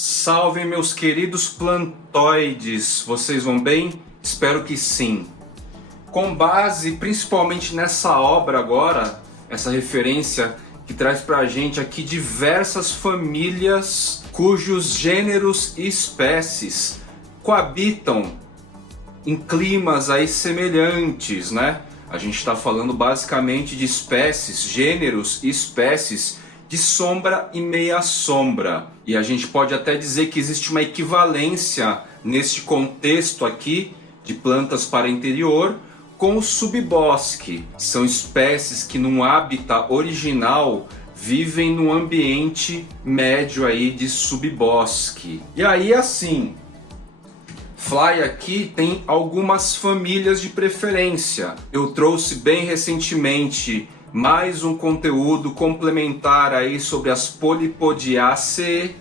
Salve, meus queridos plantoides, vocês vão bem? Espero que sim. Com base principalmente nessa obra agora, essa referência que traz pra gente aqui diversas famílias cujos gêneros e espécies coabitam em climas aí semelhantes, né? A gente está falando basicamente de espécies, gêneros e espécies de sombra e meia sombra. E a gente pode até dizer que existe uma equivalência neste contexto aqui de plantas para interior com o subbosque. São espécies que num hábitat original vivem num ambiente médio aí de subbosque. E aí assim, Fly aqui tem algumas famílias de preferência. Eu trouxe bem recentemente mais um conteúdo complementar aí sobre as Polypodiaceae.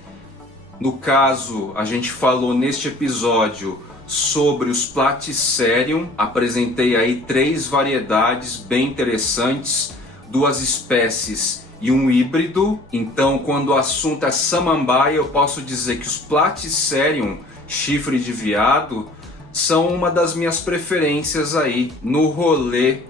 No caso, a gente falou neste episódio sobre os Platycerium. Apresentei aí 3 variedades bem interessantes, 2 espécies e um híbrido. Então, quando o assunto é samambaia, eu posso dizer que os Platycerium, chifre de veado, são uma das minhas preferências aí no rolê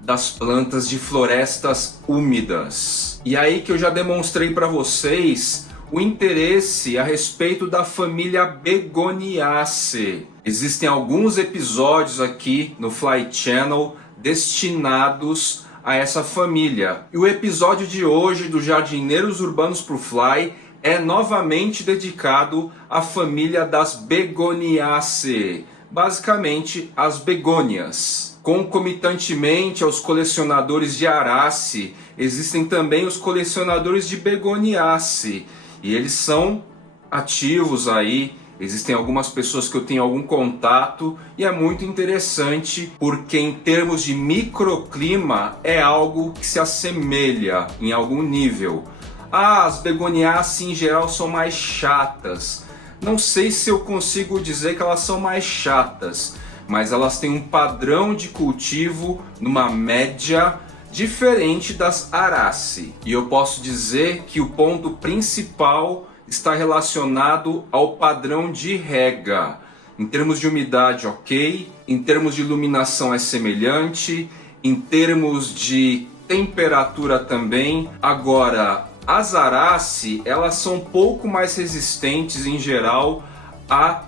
das plantas de florestas úmidas. E aí que eu já demonstrei para vocês o interesse a respeito da família Begoniaceae. Existem alguns episódios aqui no Fly Channel destinados a essa família. E o episódio de hoje do Jardineiros Urbanos pro Fly é novamente dedicado à família das Begoniaceae, basicamente as begônias. Concomitantemente aos colecionadores de Arace, existem também os colecionadores de Begoniaceae, e eles são ativos aí. Existem algumas pessoas que eu tenho algum contato e é muito interessante porque em termos de microclima é algo que se assemelha em algum nível. As Begoniaceae em geral são mais chatas. Não sei se eu consigo dizer que elas são mais chatas, mas elas têm um padrão de cultivo numa média diferente das Arace. E eu posso dizer que o ponto principal está relacionado ao padrão de rega. Em termos de umidade, ok. Em termos de iluminação é semelhante. Em termos de temperatura também. Agora, as Arace, elas são um pouco mais resistentes em geral a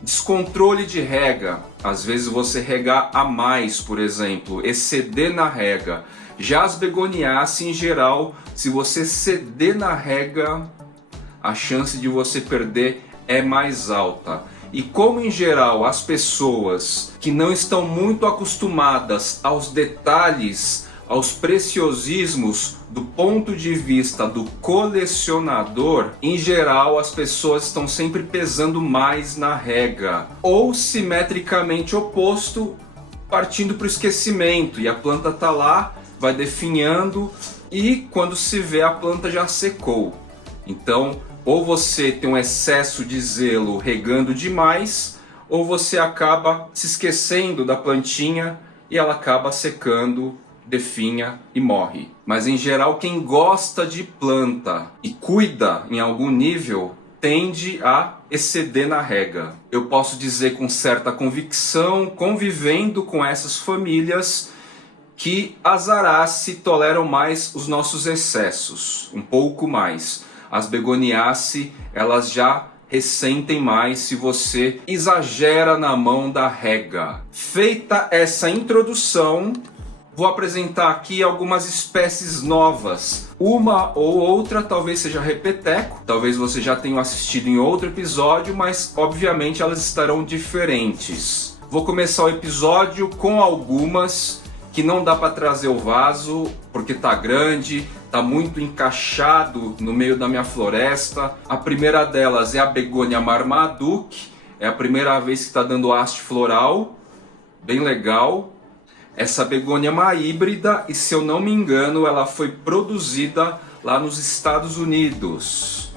descontrole de rega. Às vezes você regar a mais, por exemplo, exceder na rega. Já as Begoniaceae em geral, se você ceder na rega, a chance de você perder é mais alta. E como em geral as pessoas que não estão muito acostumadas aos detalhes, aos preciosismos do ponto de vista do colecionador, em geral as pessoas estão sempre pesando mais na rega, ou simetricamente oposto, partindo para o esquecimento, e a planta está lá, vai definhando, e quando se vê a planta já secou. Então, ou você tem um excesso de zelo regando demais, ou você acaba se esquecendo da plantinha e ela acaba secando, definha e morre. Mas em geral quem gosta de planta e cuida em algum nível tende a exceder na rega. Eu posso dizer com certa convicção, convivendo com essas famílias, que as Arace toleram mais os nossos excessos, um pouco mais. As Begoniaceae, elas já ressentem mais se você exagera na mão da rega. Feita essa introdução, vou apresentar aqui algumas espécies novas. Uma ou outra talvez seja repeteco, talvez você já tenha assistido em outro episódio, mas obviamente elas estarão diferentes. Vou começar o episódio com algumas que não dá para trazer o vaso porque tá grande, tá muito encaixado no meio da minha floresta. A primeira delas é a Begonia Marmaduke, é a primeira vez que está dando haste floral, bem legal. Essa begônia é uma híbrida e, se eu não me engano, ela foi produzida lá nos Estados Unidos.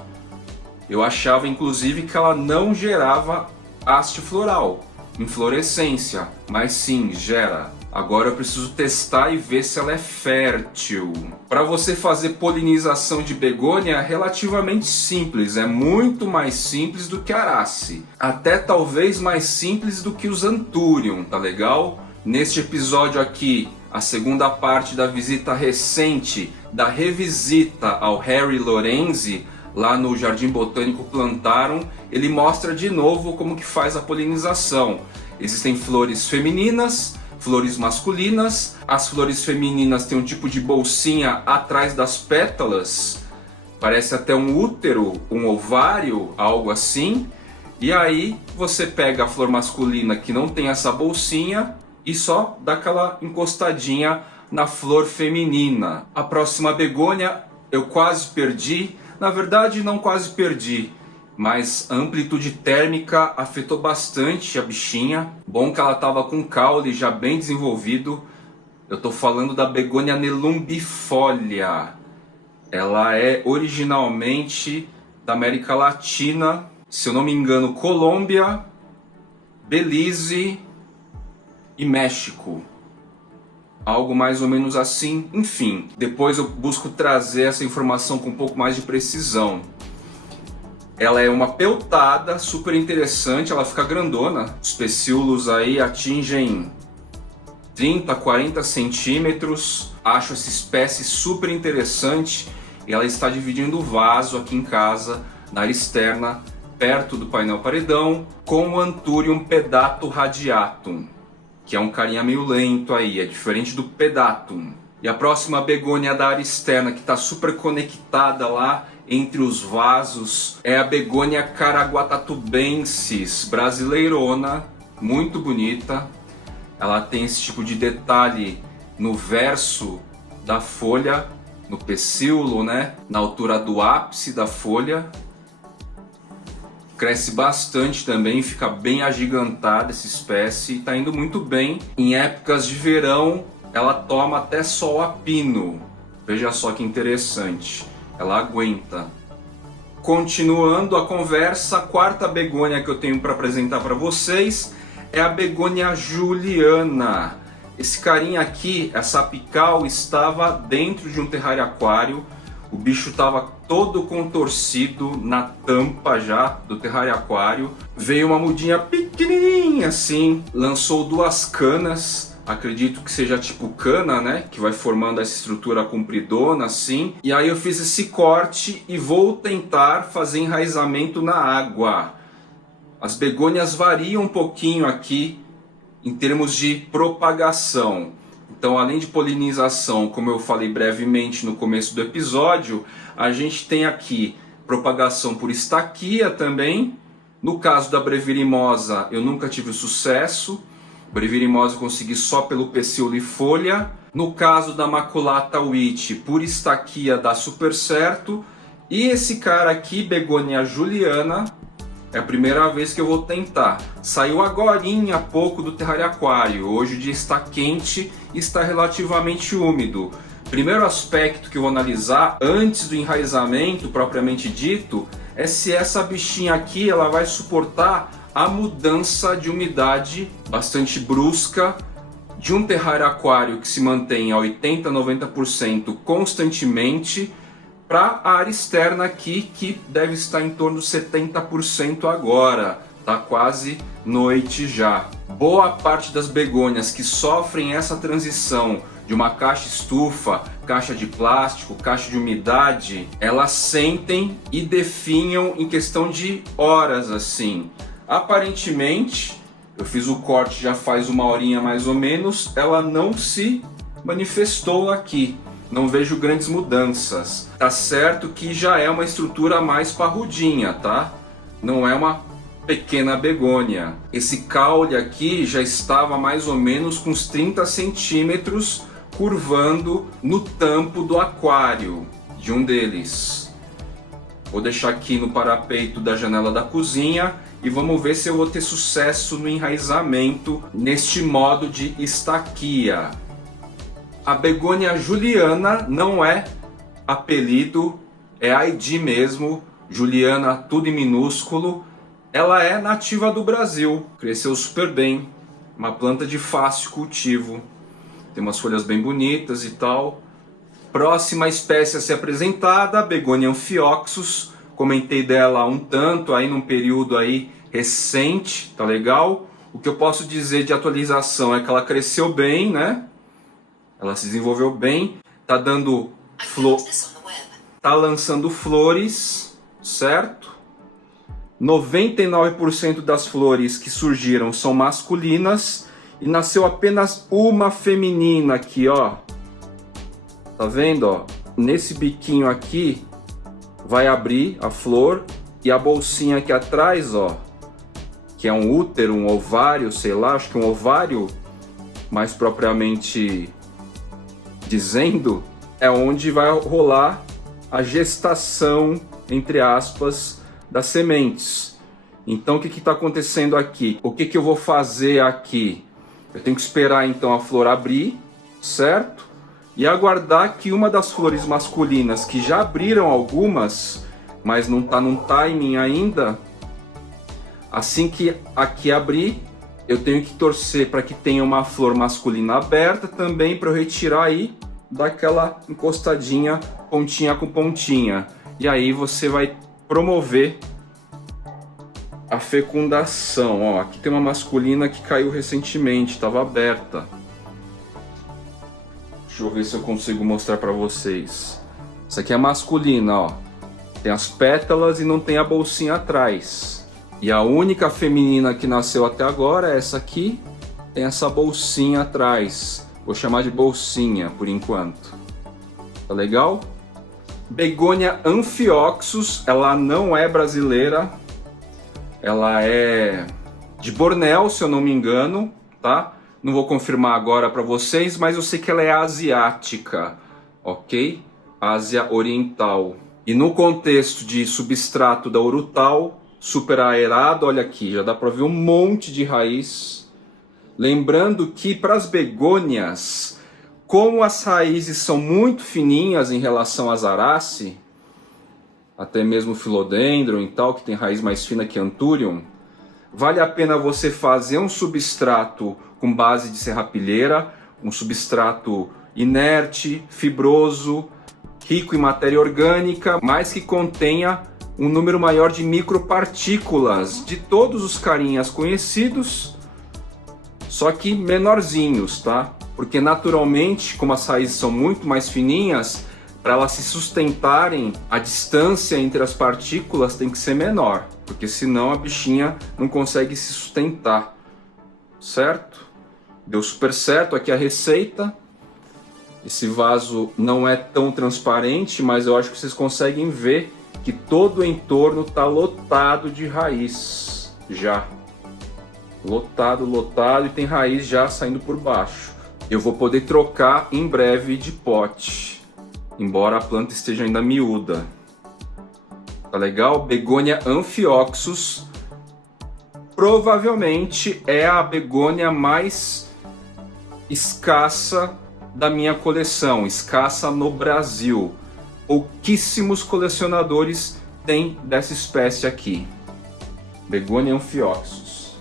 Eu achava inclusive que ela não gerava haste floral, inflorescência, mas sim, gera. Agora eu preciso testar e ver se ela é fértil. Para você fazer polinização de begônia é relativamente simples, é muito mais simples do que arace. Até talvez mais simples do que os anthurium, tá legal? Neste episódio aqui, a segunda parte da visita recente, da revisita ao Harry Lorenzi, lá no Jardim Botânico Plantarum, ele mostra de novo como que faz a polinização. Existem flores femininas, flores masculinas. As flores femininas têm um tipo de bolsinha atrás das pétalas, parece até um útero, um ovário, algo assim. E aí você pega a flor masculina que não tem essa bolsinha e só dá aquela encostadinha na flor feminina. A próxima begônia eu quase perdi, na verdade não quase perdi, mas a amplitude térmica afetou bastante a bichinha. Bom que ela estava com caule já bem desenvolvido. Eu estou falando da begônia nelumbifolia. Ela é originalmente da América Latina, se eu não me engano, Colômbia, Belize e México. Algo mais ou menos assim. Enfim, depois eu busco trazer essa informação com um pouco mais de precisão. Ela é uma peltada super interessante, ela fica grandona. Os pecíolos aí atingem 30, 40 centímetros. Acho essa espécie super interessante. E ela está dividindo o vaso aqui em casa, na área externa, perto do painel paredão, com o Anthurium pedatum radiatum, que é um carinha meio lento aí, é diferente do pedatum. E a próxima begônia da área externa, que está super conectada lá entre os vasos, é a begônia caraguatatubensis brasileirona, muito bonita. Ela tem esse tipo de detalhe no verso da folha, no pecíolo, né? Na altura do ápice da folha. Cresce bastante também, fica bem agigantada essa espécie, está indo muito bem. Em épocas de verão, ela toma até sol a pino. Veja só que interessante, ela aguenta. Continuando a conversa, a quarta begônia que eu tenho para apresentar para vocês é a begônia juliana. Esse carinha aqui, essa apical, estava dentro de um terrário aquário. O bicho estava todo contorcido na tampa já do terrário aquário. Veio uma mudinha pequenininha assim, lançou duas canas, acredito que seja tipo cana, né? Que vai formando essa estrutura compridona assim. E aí eu fiz esse corte e vou tentar fazer enraizamento na água. As begônias variam um pouquinho aqui em termos de propagação. Então, além de polinização, como eu falei brevemente no começo do episódio, a gente tem aqui propagação por estaquia também. No caso da brevirimosa, eu nunca tive sucesso. Brevirimosa eu consegui só pelo pecíolo e folha. No caso da maculata witch, por estaquia dá super certo. E esse cara aqui, begônia juliana, é a primeira vez que eu vou tentar. Saiu agorinha há pouco do terrário aquário. Hoje o dia está quente e está relativamente úmido. Primeiro aspecto que eu vou analisar antes do enraizamento propriamente dito é se essa bichinha aqui ela vai suportar a mudança de umidade bastante brusca de um terrário aquário que se mantém a 80, 90% constantemente, para a área externa aqui, que deve estar em torno de 70% agora. Tá quase noite já. Boa parte das begônias que sofrem essa transição de uma caixa estufa, caixa de plástico, caixa de umidade, elas sentem e definham em questão de horas assim. Aparentemente, eu fiz o corte já faz uma horinha mais ou menos, ela não se manifestou aqui. Não vejo grandes mudanças. Tá certo que já é uma estrutura mais parrudinha, tá? Não é uma pequena begônia. Esse caule aqui já estava mais ou menos com uns 30 centímetros curvando no tampo do aquário de um deles. Vou deixar aqui no parapeito da janela da cozinha e vamos ver se eu vou ter sucesso no enraizamento neste modo de estaquia. A begônia juliana não é apelido, é ID mesmo, Juliana tudo em minúsculo. Ela é nativa do Brasil, cresceu super bem, uma planta de fácil cultivo. Tem umas folhas bem bonitas e tal. Próxima espécie a ser apresentada, Begonia Amphioxus. Comentei dela um tanto aí num período aí recente, tá legal? O que eu posso dizer de atualização é que ela cresceu bem, né? Ela se desenvolveu bem, tá dando tá lançando flores, certo? 99% das flores que surgiram são masculinas e nasceu apenas uma feminina aqui, ó. Tá vendo, ó? Nesse biquinho aqui vai abrir a flor e a bolsinha aqui atrás, ó, que é um útero, um ovário, sei lá, acho que um ovário, mais propriamente dizendo, é onde vai rolar a gestação, entre aspas, das sementes. Então o que está acontecendo aqui? O que eu vou fazer aqui? Eu tenho que esperar então a flor abrir, certo? E aguardar que uma das flores masculinas, que já abriram algumas, mas não está num timing ainda, assim que aqui abrir, eu tenho que torcer para que tenha uma flor masculina aberta também, para eu retirar aí daquela encostadinha, pontinha com pontinha. E aí você vai promover a fecundação. Ó, aqui tem uma masculina que caiu recentemente, estava aberta. Deixa eu ver se eu consigo mostrar para vocês. Essa aqui é masculina, ó. Tem as pétalas e não tem a bolsinha atrás. E a única feminina que nasceu até agora é essa aqui. Tem essa bolsinha atrás. Vou chamar de bolsinha por enquanto. Tá legal? Begonia Amphioxus, ela não é brasileira. Ela é de Bornéu, se eu não me engano, tá? Não vou confirmar agora para vocês, mas eu sei que ela é asiática, ok? Ásia Oriental. E no contexto de substrato da Urutau, super aerado, olha aqui, já dá para ver um monte de raiz. Lembrando que para as begônias, como as raízes são muito fininhas em relação às arace, até mesmo Philodendron e tal, que tem raiz mais fina que Anthurium, vale a pena você fazer um substrato com base de serrapilheira, um substrato inerte, fibroso, rico em matéria orgânica, mas que contenha um número maior de micropartículas de todos os carinhas conhecidos, só que menorzinhos, tá? Porque naturalmente, como as raízes são muito mais fininhas, para elas se sustentarem, a distância entre as partículas tem que ser menor, porque senão a bichinha não consegue se sustentar, certo? Deu super certo aqui a receita. Esse vaso não é tão transparente, mas eu acho que vocês conseguem ver que todo o entorno está lotado de raiz já. Lotado, lotado, e tem raiz já saindo por baixo. Eu vou poder trocar em breve de pote, embora a planta esteja ainda miúda. Tá legal? Begonia Amphioxus provavelmente é a begônia mais escassa da minha coleção, escassa no Brasil. Pouquíssimos colecionadores têm dessa espécie aqui, Begonia Amphioxus.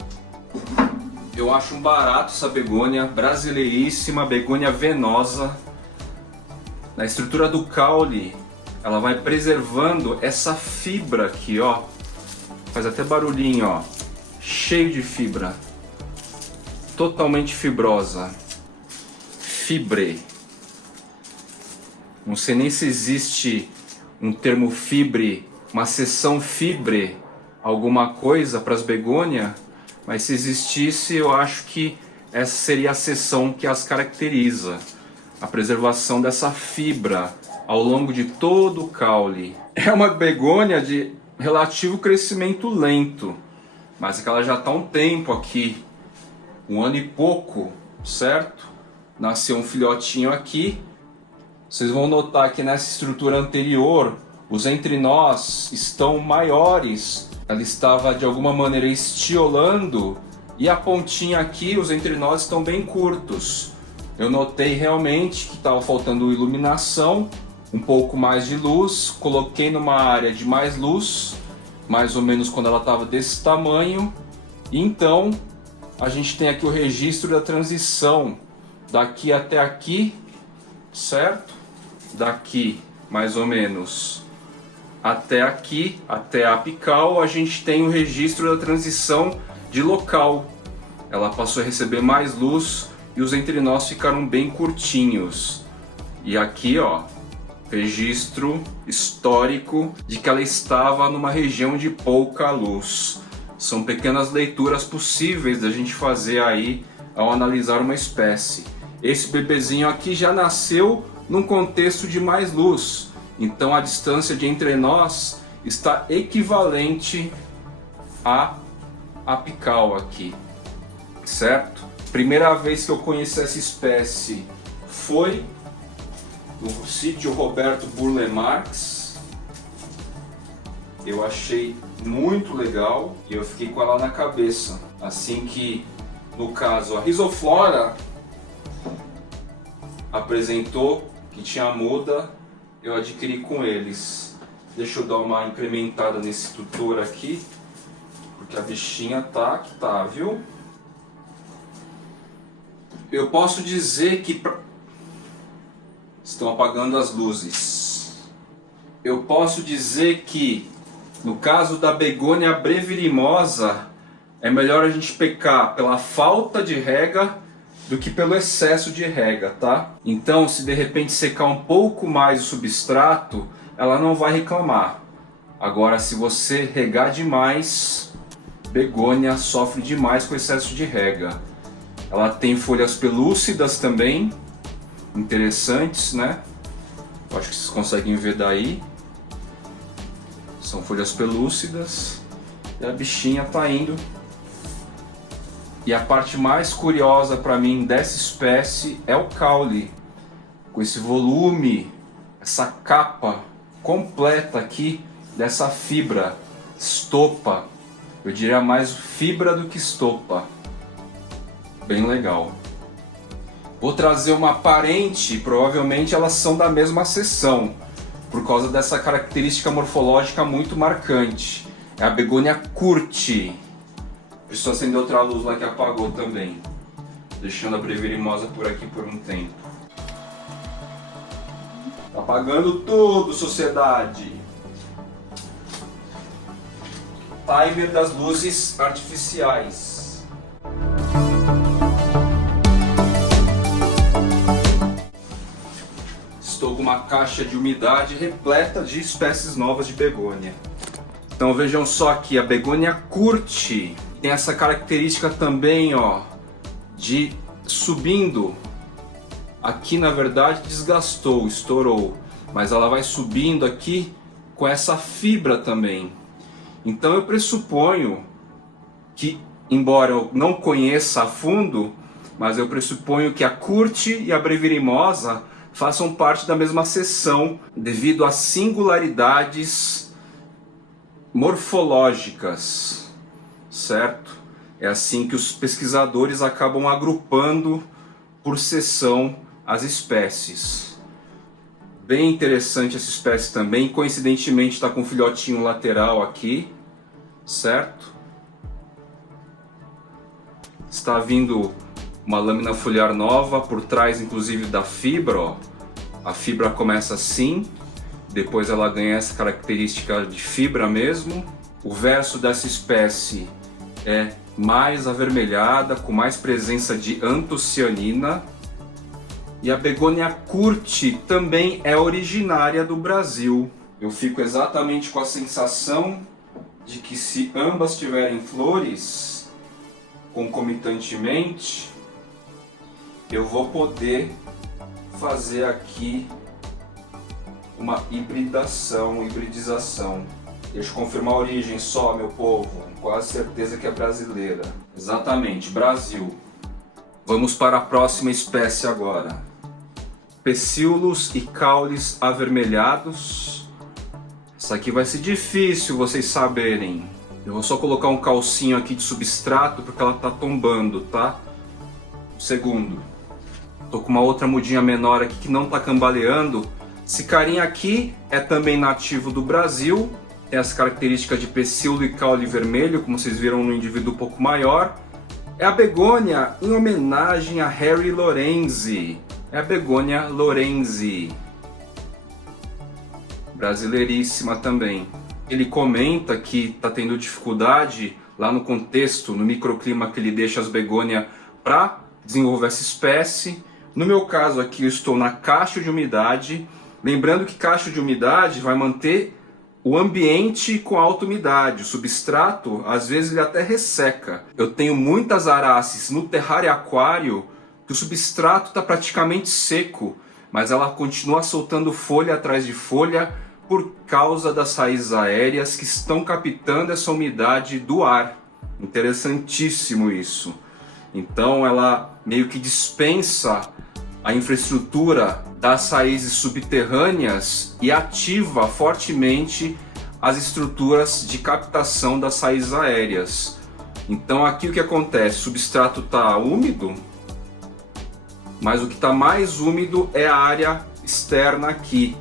Eu acho um barato essa begônia, brasileiríssima, begônia venosa. Na estrutura do caule, ela vai preservando essa fibra aqui, ó. Faz até barulhinho, ó. Cheio de fibra. Totalmente fibrosa. Fibre. Não sei nem se existe um termo fibre, uma seção fibre, alguma coisa para as begônias, mas se existisse, eu acho que essa seria a seção que as caracteriza. A preservação dessa fibra ao longo de todo o caule. É uma begônia de relativo crescimento lento, mas é que ela já está há um tempo aqui, 1 ano e pouco, certo? Nasceu um filhotinho aqui. Vocês vão notar que nessa estrutura anterior, os entrinós estão maiores. Ela estava de alguma maneira estiolando, e a pontinha aqui, os entrinós estão bem curtos. Eu notei realmente que estava faltando iluminação, um pouco mais de luz. Coloquei numa área de mais luz, mais ou menos quando ela estava desse tamanho. E então a gente tem aqui o registro da transição daqui até aqui, certo? Daqui, mais ou menos, até aqui, até a apical, a gente tem o registro da transição de local. Ela passou a receber mais luz e os entrenós ficaram bem curtinhos. E aqui, ó, registro histórico de que ela estava numa região de pouca luz. São pequenas leituras possíveis da gente fazer aí ao analisar uma espécie. Esse bebezinho aqui já nasceu num contexto de mais luz, então a distância de entrenós está equivalente à apical aqui, certo? Primeira vez que eu conheci essa espécie foi no sítio Roberto Burle Marx. Eu achei muito legal e eu fiquei com ela na cabeça. Assim que, no caso, a Rhizoflora apresentou que tinha muda, eu adquiri com eles. Deixa eu dar uma incrementada nesse tutor aqui, porque a bichinha tá que tá, viu? Eu posso dizer que estão apagando as luzes. Eu posso dizer que, no caso da begônia brevirimosa, é melhor a gente pecar pela falta de rega do que pelo excesso de rega, tá? Então, se de repente secar um pouco mais o substrato, ela não vai reclamar. Agora, se você regar demais, begônia sofre demais com excesso de rega. Ela tem folhas pelúcidas também, interessantes, né? Eu acho que vocês conseguem ver daí. São folhas pelúcidas e a bichinha tá indo. E a parte mais curiosa para mim dessa espécie é o caule, com esse volume, essa capa completa aqui dessa fibra, estopa. Eu diria mais fibra do que estopa. Bem legal. Vou trazer uma parente, provavelmente elas são da mesma seção, por causa dessa característica morfológica muito marcante. É a begônia curti. Preciso acender outra luz lá que apagou também, deixando a brevirimosa por aqui por um tempo. Tá apagando tudo, sociedade! Timer das luzes artificiais. Estou com uma caixa de umidade repleta de espécies novas de begônia. Então vejam só aqui, a begônia curti tem essa característica também, ó, de subindo. Aqui na verdade desgastou, estourou, mas ela vai subindo aqui com essa fibra também. Então eu pressuponho que, embora eu não conheça a fundo, mas eu pressuponho que a curti e a brevirimosa façam parte da mesma seção devido a singularidades morfológicas, certo? É assim que os pesquisadores acabam agrupando por seção as espécies. Bem interessante essa espécie também, coincidentemente está com um filhotinho lateral aqui, certo? Está vindo uma lâmina foliar nova, por trás inclusive da fibra, ó. A fibra começa assim, depois ela ganha essa característica de fibra mesmo. O verso dessa espécie é mais avermelhada, com mais presença de antocianina. E a begônia curti também é originária do Brasil. Eu fico exatamente com a sensação de que se ambas tiverem flores concomitantemente, eu vou poder fazer aqui uma hibridização. Deixa eu confirmar a origem só, meu povo. Quase certeza que é brasileira. Exatamente, Brasil. Vamos para a próxima espécie agora. Pecíolos e caules avermelhados. Essa aqui vai ser difícil vocês saberem. Eu vou só colocar um calcinho aqui de substrato porque ela tá tombando, tá? Segundo. Tô com uma outra mudinha menor aqui que não tá cambaleando. Esse carinha aqui é também nativo do Brasil. Tem essa característica de pecíolo e caule vermelho, como vocês viram no indivíduo um pouco maior. É a begônia em homenagem a Harry Lorenzi. É a begônia Lorenzi. Brasileiríssima também. Ele comenta que está tendo dificuldade lá no contexto, no microclima que ele deixa as begônias para desenvolver essa espécie. No meu caso aqui eu estou na caixa de umidade. Lembrando que caixa de umidade vai manter o ambiente com alta umidade. O substrato, às vezes, ele até resseca. Eu tenho muitas araces no terrário aquário que o substrato está praticamente seco, mas ela continua soltando folha atrás de folha por causa das raízes aéreas que estão captando essa umidade do ar. Interessantíssimo isso. Então ela meio que dispensa a infraestrutura das raízes subterrâneas e ativa fortemente as estruturas de captação das raízes aéreas. Então aqui o que acontece? O substrato está úmido, mas o que está mais úmido é a área externa aqui.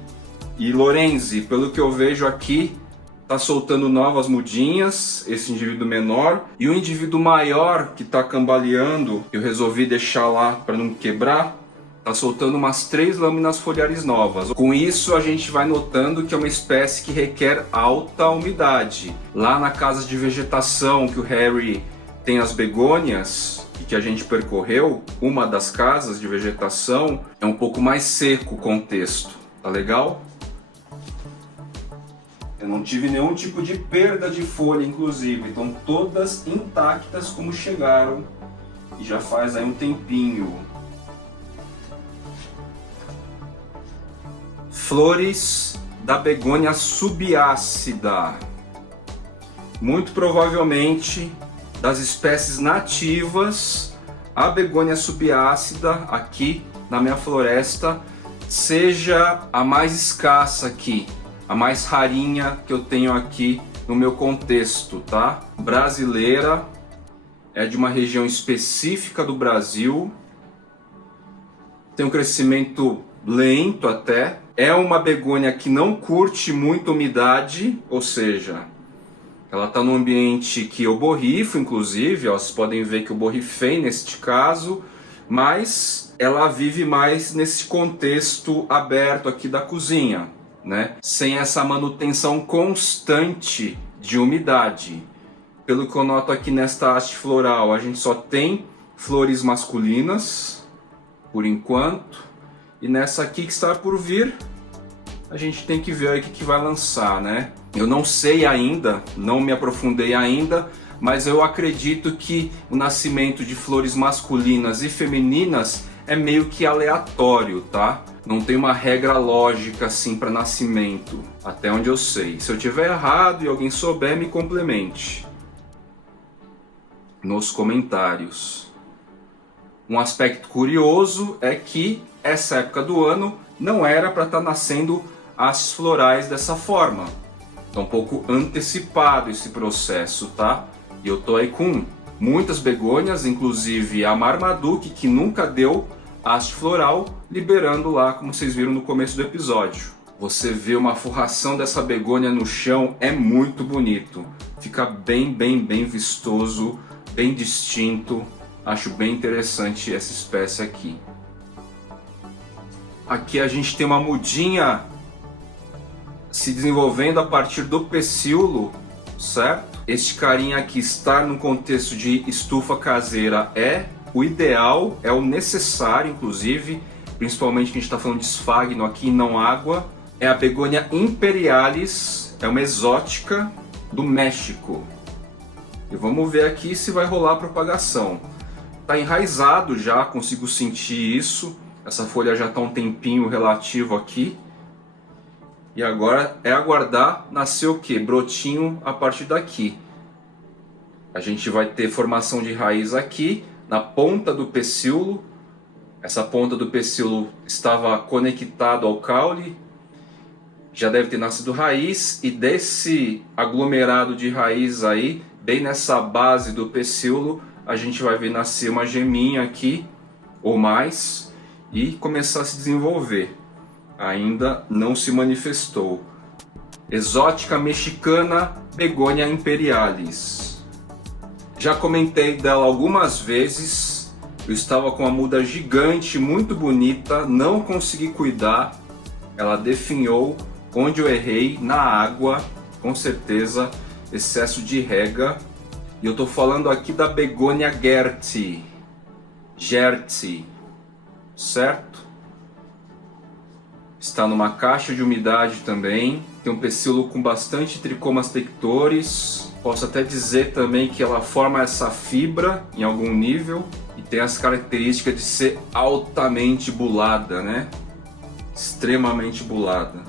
E Lorenzi, pelo que eu vejo aqui, está soltando novas mudinhas, esse indivíduo menor. E o indivíduo maior que está cambaleando, eu resolvi deixar lá para não quebrar, está soltando umas 3 lâminas foliares novas. Com isso a gente vai notando que é uma espécie que requer alta umidade. Lá na casa de vegetação que o Harry tem as begônias, e que a gente percorreu, uma das casas de vegetação, é um pouco mais seco o contexto. Tá legal? Eu não tive nenhum tipo de perda de folha, inclusive. Estão todas intactas como chegaram. E já faz aí um tempinho. Flores da begônia subácida. Muito provavelmente das espécies nativas, a begônia subácida aqui na minha floresta seja a mais escassa aqui, a mais rarinha que eu tenho aqui no meu contexto, tá? Brasileira, é de uma região específica do Brasil, tem um crescimento lento até, é uma begônia que não curte muita umidade, ou seja, ela está num ambiente que eu borrifo, inclusive, ó, vocês podem ver que eu borrifei neste caso, mas ela vive mais nesse contexto aberto aqui da cozinha, né? Sem essa manutenção constante de umidade. Pelo que eu noto aqui nesta haste floral, a gente só tem flores masculinas, por enquanto, e nessa aqui que está por vir, a gente tem que ver aí o que vai lançar, né? Eu não sei ainda, não me aprofundei ainda, mas eu acredito que o nascimento de flores masculinas e femininas é meio que aleatório, tá? Não tem uma regra lógica assim para nascimento, até onde eu sei. Se eu tiver errado e alguém souber, me complemente nos comentários. Um aspecto curioso é que essa época do ano não era para estar nascendo as florais dessa forma. Tá um pouco antecipado esse processo, tá? E eu tô aí com muitas begônias, inclusive a Marmaduke, que nunca deu haste floral, liberando lá, como vocês viram no começo do episódio. Você vê uma forração dessa begônia no chão, é muito bonito. Fica bem vistoso, bem distinto. Acho bem interessante essa espécie aqui. Aqui a gente tem uma mudinha se desenvolvendo a partir do pecíolo, certo? Este carinha aqui estar num contexto de estufa caseira é o ideal, é o necessário, inclusive, principalmente que a gente está falando de esfagno aqui, não água. É a begônia imperialis, é uma exótica do México. E vamos ver aqui se vai rolar a propagação. Está enraizado já, consigo sentir isso. Essa folha já está um tempinho relativo aqui. E agora é aguardar nascer o que? Brotinho a partir daqui. A gente vai ter formação de raiz aqui, na ponta do pecíolo. Essa ponta do pecíolo estava conectado ao caule. Já deve ter nascido raiz. E desse aglomerado de raiz aí, bem nessa base do pecíolo, a gente vai ver nascer uma geminha aqui, ou mais, e começar a se desenvolver. Ainda não se manifestou. Exótica mexicana, Begônia imperialis. Já comentei dela algumas vezes. Eu estava com uma muda gigante, muito bonita, não consegui cuidar. Ela definhou. Onde eu errei? Na água, com certeza, excesso de rega. E eu tô falando aqui da Begonia Gertzi, certo? Está numa caixa de umidade também. Tem um pecíolo com bastante Trichomas tectores. Posso até dizer também que ela forma essa fibra em algum nível. E tem as características de ser altamente bulada, né? Extremamente bulada.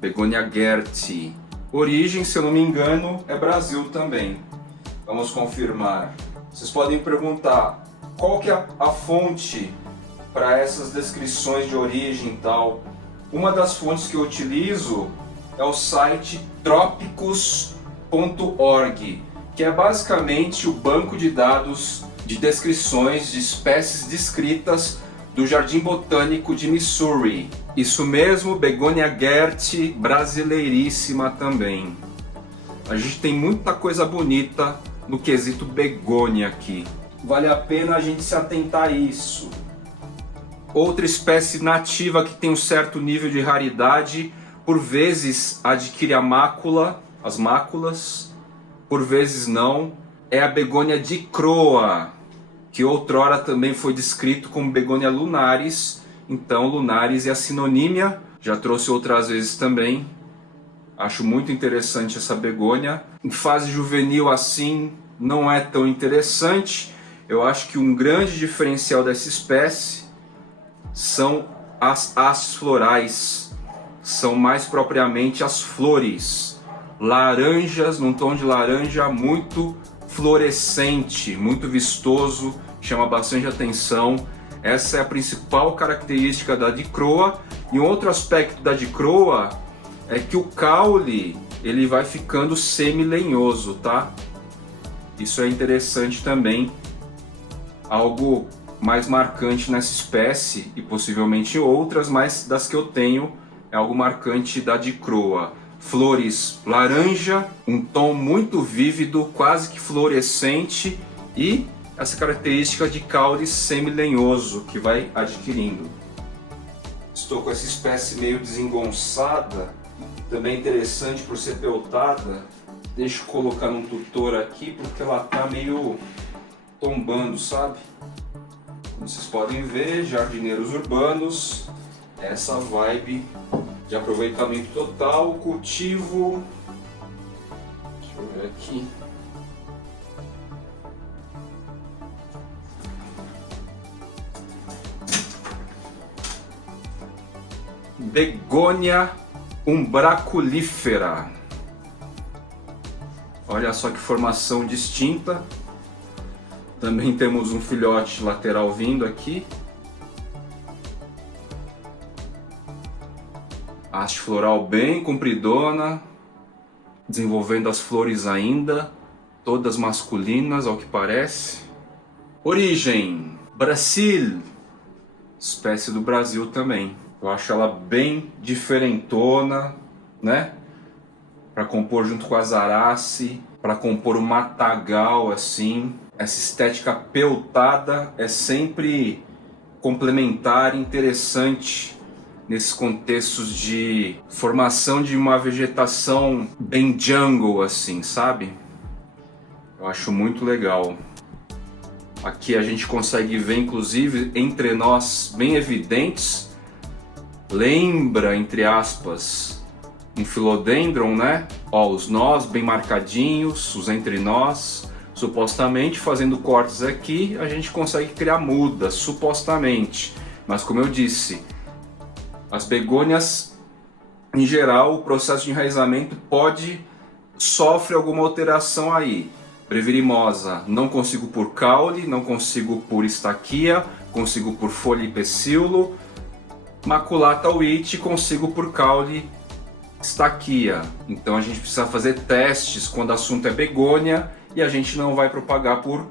Begonia Gertzi. Origem, se eu não me engano, é Brasil também. Vamos confirmar. Vocês podem perguntar qual que é a fonte para essas descrições de origem e tal. Uma das fontes que eu utilizo é o site tropicus.org, que é basicamente o banco de dados de descrições de espécies descritas do Jardim Botânico de Missouri. Isso mesmo, Begonia Gertzi, brasileiríssima também. A gente tem muita coisa bonita no quesito begônia aqui. Vale a pena a gente se atentar a isso. Outra espécie nativa que tem um certo nível de raridade, por vezes adquire a mácula, as máculas, por vezes não, é a Begonia dicroa, que outrora também foi descrito como Begonia lunaris. Então lunaris é a sinonímia, já trouxe outras vezes também. Acho muito interessante essa begônia. Em fase juvenil assim não é tão interessante. Eu acho que um grande diferencial dessa espécie são as hastes florais. São mais propriamente as flores. Laranjas, num tom de laranja muito fluorescente, muito vistoso, chama bastante atenção. Essa é a principal característica da dicroa. E um outro aspecto da dicroa é que o caule ele vai ficando semi-lenhoso, tá? Isso é interessante também. Algo mais marcante nessa espécie e possivelmente outras, mas das que eu tenho é algo marcante da dicroa. Flores laranja, um tom muito vívido, quase que fluorescente, e essa característica de caule semi-lenhoso que vai adquirindo. Estou com essa espécie meio desengonçada, também interessante por ser peltada. Deixa eu colocar num tutor aqui porque ela tá meio tombando, sabe? Como vocês podem ver, jardineiros urbanos, essa vibe de aproveitamento total, cultivo. Deixa eu ver aqui. Begonia umbraculífera. Olha só que formação distinta. Também temos um filhote lateral vindo aqui. Haste floral bem compridona, desenvolvendo as flores ainda, todas masculinas ao que parece. Origem: Brasil, espécie do Brasil também. Eu acho ela bem diferentona, né? Para compor junto com a Zarace, para compor o matagal assim. Essa estética peltada é sempre complementar, interessante nesses contextos de formação de uma vegetação bem jungle assim, sabe? Eu acho muito legal. Aqui a gente consegue ver inclusive entre nós bem evidentes. Lembra, entre aspas, um philodendron, né? Ó, os nós bem marcadinhos, os entre nós. Supostamente, fazendo cortes aqui, a gente consegue criar mudas, supostamente. Mas como eu disse, as begônias, em geral, o processo de enraizamento sofre alguma alteração aí. Brevirimosa, não consigo por caule, não consigo por estaquia, consigo por folha e pecíolo. Maculata wheat consigo por caule, estaquia. Então a gente precisa fazer testes quando o assunto é begônia e a gente não vai propagar por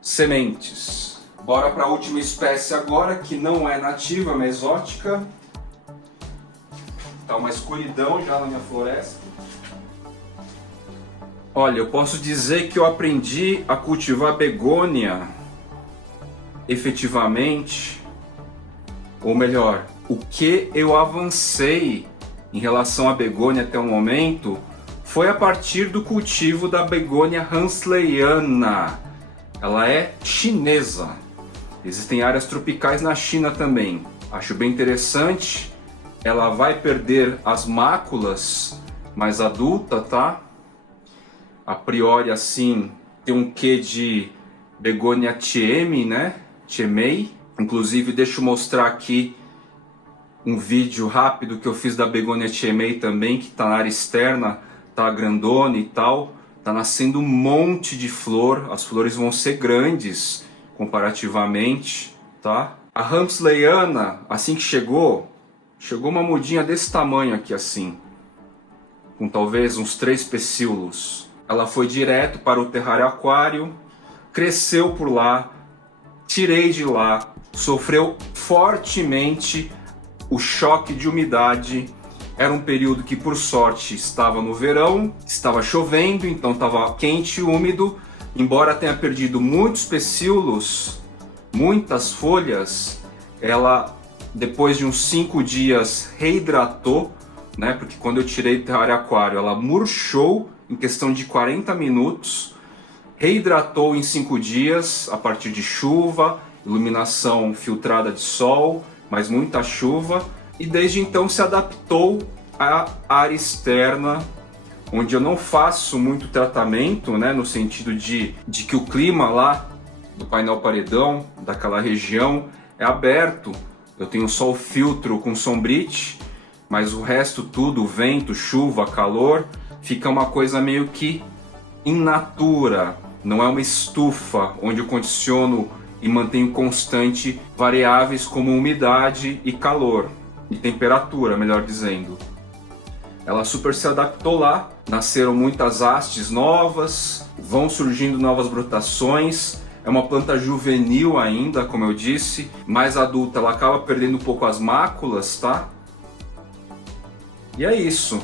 sementes. Bora para a última espécie agora, que não é nativa, mas exótica. Tá uma escuridão já na minha floresta. Olha, eu posso dizer que eu aprendi a cultivar begônia efetivamente, ou melhor, o que eu avancei em relação à begônia até o momento foi a partir do cultivo da begônia hansleyana. Ela é chinesa. Existem áreas tropicais na China também. Acho bem interessante. Ela vai perder as máculas mais adulta, tá? A priori assim, tem um quê de begônia Thieme, né? Thiemei. Inclusive, deixa eu mostrar aqui um vídeo rápido que eu fiz da begônia Thiemei também, que tá na área externa, tá grandona e tal. Tá nascendo um monte de flor, as flores vão ser grandes comparativamente, tá? A hansleyana, assim que chegou uma mudinha desse tamanho aqui assim, com talvez uns 3 pecíolos. Ela foi direto para o terrário aquário, cresceu por lá, tirei de lá, sofreu fortemente o choque de umidade. Era um período que, por sorte, estava no verão, estava chovendo, então estava quente e úmido. Embora tenha perdido muitos pecíolos, muitas folhas, ela, depois de uns 5 dias, reidratou, né? Porque quando eu tirei do terrário aquário, ela murchou em questão de 40 minutos, reidratou em 5 dias, a partir de chuva, iluminação filtrada de sol, mas muita chuva, e desde então se adaptou à área externa, onde eu não faço muito tratamento, né, no sentido de que o clima lá do painel paredão, daquela região, é aberto. Eu tenho só o filtro com sombrite, mas o resto tudo, vento, chuva, calor, fica uma coisa meio que in natura. Não é uma estufa onde eu condiciono e mantenho constante variáveis como umidade e calor, e temperatura, melhor dizendo. Ela super se adaptou lá, nasceram muitas hastes novas, vão surgindo novas brotações. É uma planta juvenil ainda, como eu disse, mais adulta, ela acaba perdendo um pouco as máculas, tá? E é isso.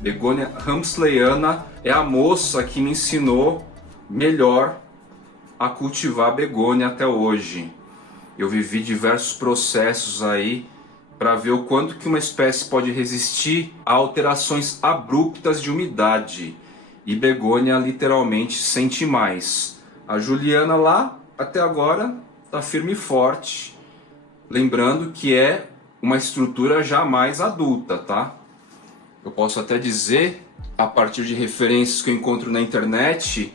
Begônia hansleyana é a moça que me ensinou melhor a cultivar begônia até hoje. Eu vivi diversos processos aí para ver o quanto que uma espécie pode resistir a alterações abruptas de umidade. E begônia literalmente sente mais. A Juliana lá, até agora, está firme e forte. Lembrando que é uma estrutura já mais adulta, tá? Eu posso até dizer, a partir de referências que eu encontro na internet,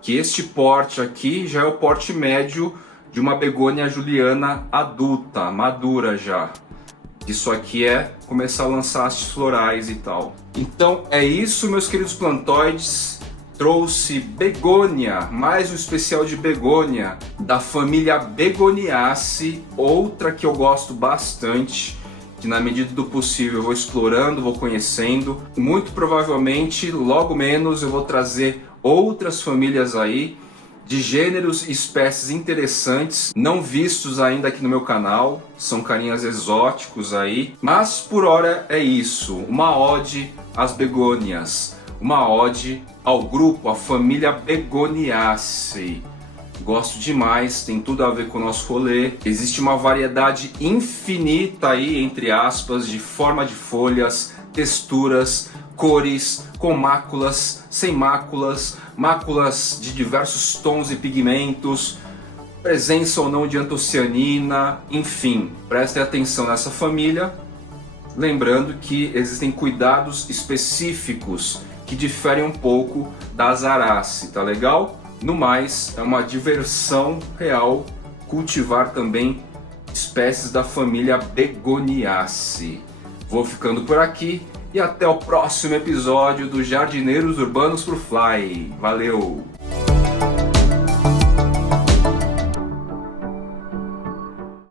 que este porte aqui já é o porte médio de uma begônia juliana adulta, madura já. Isso aqui é começar a lançar hastes florais e tal. Então é isso, meus queridos plantoides. Trouxe begônia, mais um especial de begônia da família Begoniaceae, outra que eu gosto bastante, que na medida do possível eu vou explorando, vou conhecendo. Muito provavelmente, logo menos, eu vou trazer outras famílias aí, de gêneros e espécies interessantes, não vistos ainda aqui no meu canal. São carinhas exóticos aí. Mas por hora é isso, uma ode às begônias, uma ode ao grupo, à família Begoniaceae. Gosto demais, tem tudo a ver com o nosso rolê. Existe uma variedade infinita aí, entre aspas, de forma de folhas, texturas, cores, com máculas, sem máculas, máculas de diversos tons e pigmentos, presença ou não de antocianina, enfim. Prestem atenção nessa família, lembrando que existem cuidados específicos que diferem um pouco da Azaraceae, tá legal? No mais, é uma diversão real cultivar também espécies da família Begoniaceae. Vou ficando por aqui e até o próximo episódio do Jardineiros Urbanos pro Fly. Valeu!